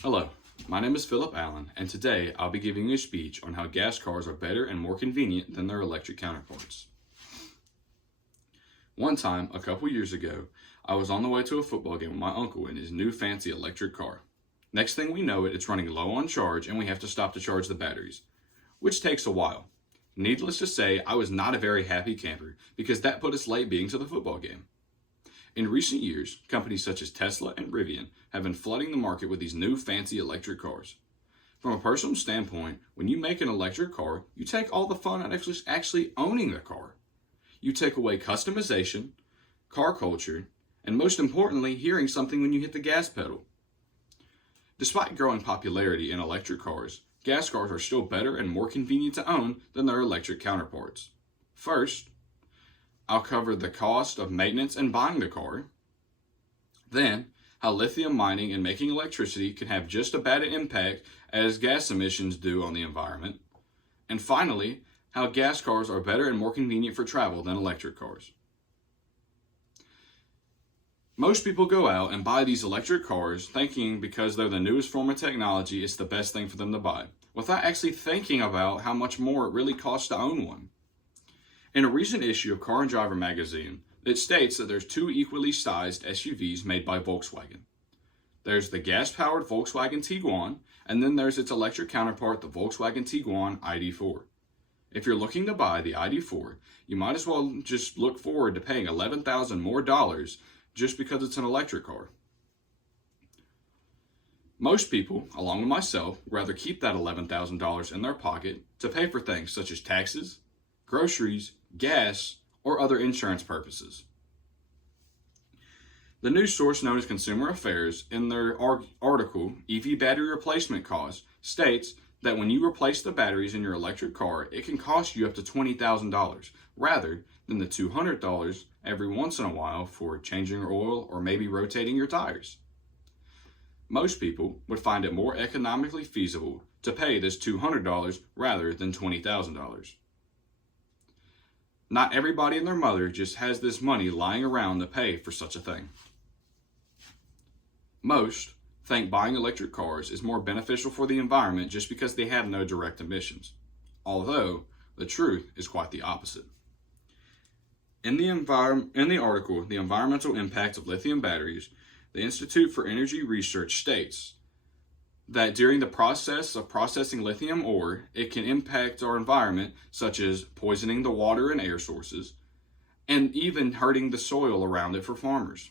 Hello, my name is Philip Allen, and today I'll be giving you a speech on how gas cars are better and more convenient than their electric counterparts. One time, a couple years ago, I was on the way to a football game with my uncle in his new fancy electric car. Next thing we know it's running low on charge and we have to stop to charge the batteries, which takes a while. Needless to say, I was not a very happy camper because that put us late being to the football game. In recent years, companies such as Tesla and Rivian have been flooding the market with these new fancy electric cars. From a personal standpoint, when you make an electric car, you take all the fun out of actually owning the car. You take away customization, car culture, and most importantly, hearing something when you hit the gas pedal. Despite growing popularity in electric cars, gas cars are still better and more convenient to own than their electric counterparts. First, I'll cover the cost of maintenance and buying the car. Then, how lithium mining and making electricity can have just as bad an impact as gas emissions do on the environment. And finally, how gas cars are better and more convenient for travel than electric cars. Most people go out and buy these electric cars thinking because they're the newest form of technology, it's the best thing for them to buy, without actually thinking about how much more it really costs to own one. In a recent issue of Car and Driver magazine, it states that there's two equally sized SUVs made by Volkswagen. There's the gas-powered Volkswagen Tiguan, and then there's its electric counterpart, the Volkswagen Tiguan ID.4. If you're looking to buy the ID.4, you might as well just look forward to paying $11,000 more just because it's an electric car. Most people, along with myself, rather keep that $11,000 in their pocket to pay for things such as taxes, groceries, gas, or other insurance purposes. The news source known as Consumer Affairs, in their article, EV Battery Replacement Cost, states that when you replace the batteries in your electric car, it can cost you up to $20,000, rather than the $200 every once in a while for changing your oil or maybe rotating your tires. Most people would find it more economically feasible to pay this $200 rather than $20,000. Not everybody and their mother just has this money lying around to pay for such a thing. Most think buying electric cars is more beneficial for the environment just because they have no direct emissions, although the truth is quite the opposite. In the article, The Environmental Impact of Lithium Batteries, the Institute for Energy Research states that during the process of processing lithium ore, it can impact our environment, such as poisoning the water and air sources, and even hurting the soil around it for farmers.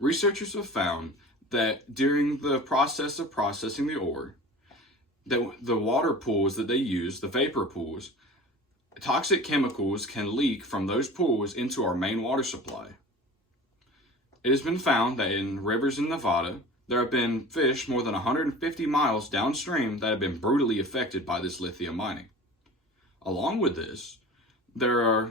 Researchers have found that during the process of processing the ore, that the water pools that they use, the vapor pools, toxic chemicals can leak from those pools into our main water supply. It has been found that in rivers in Nevada, there have been fish more than 150 miles downstream that have been brutally affected by this lithium mining. Along with this, there are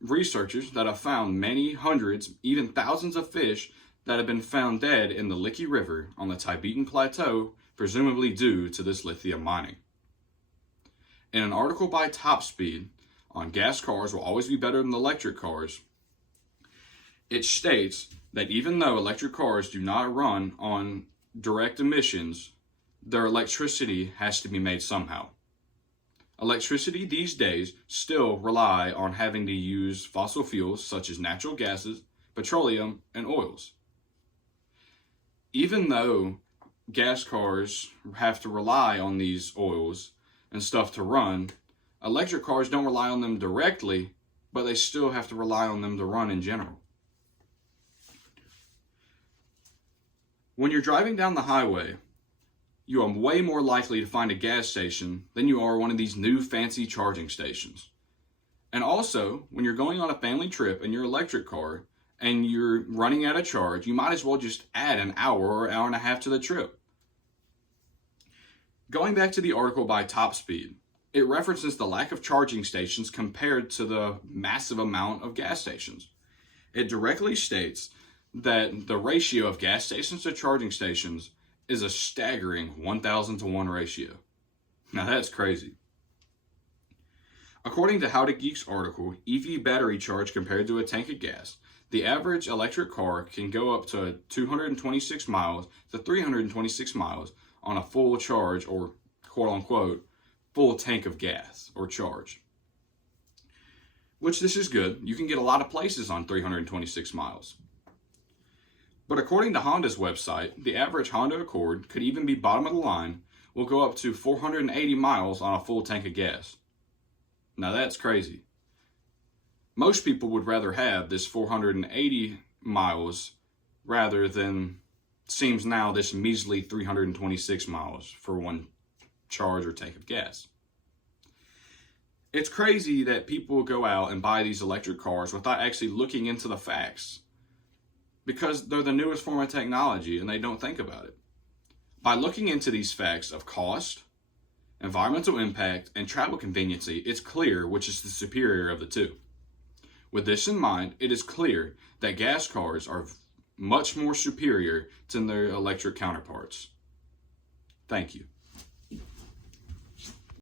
researchers that have found many hundreds, even thousands of fish that have been found dead in the Licky River on the Tibetan Plateau, presumably due to this lithium mining. In an article by Top Speed on gas cars will always be better than electric cars, it states that even though electric cars do not run on direct emissions, their electricity has to be made somehow. Electricity these days still rely on having to use fossil fuels such as natural gases, petroleum, and oils. Even though gas cars have to rely on these oils and stuff to run, electric cars don't rely on them directly, but they still have to rely on them to run in general. When you're driving down the highway, you are way more likely to find a gas station than you are one of these new fancy charging stations. And also, when you're going on a family trip in your electric car and you're running out of charge, you might as well just add an hour or hour and a half to the trip. Going back to the article by Top Speed, it references the lack of charging stations compared to the massive amount of gas stations. It directly states that the ratio of gas stations to charging stations is a staggering 1,000 to 1 ratio. Now that's crazy. According to How to Geek's article, EV battery charge compared to a tank of gas, The average electric car can go up to 226 miles to 326 miles on a full charge, or quote unquote full tank of gas or charge. Which, this is good. You can get a lot of places on 326 miles. But according to Honda's website, the average Honda Accord could even be bottom of the line, will go up to 480 miles on a full tank of gas. Now that's crazy. Most people would rather have this 480 miles rather than, seems now, this measly 326 miles for one charge or tank of gas. It's crazy that people go out and buy these electric cars without actually looking into the facts, because they're the newest form of technology and they don't think about it. By looking into these facts of cost, environmental impact, and travel conveniency, it's clear which is the superior of the two. With this in mind, it is clear that gas cars are much more superior to their electric counterparts. Thank you.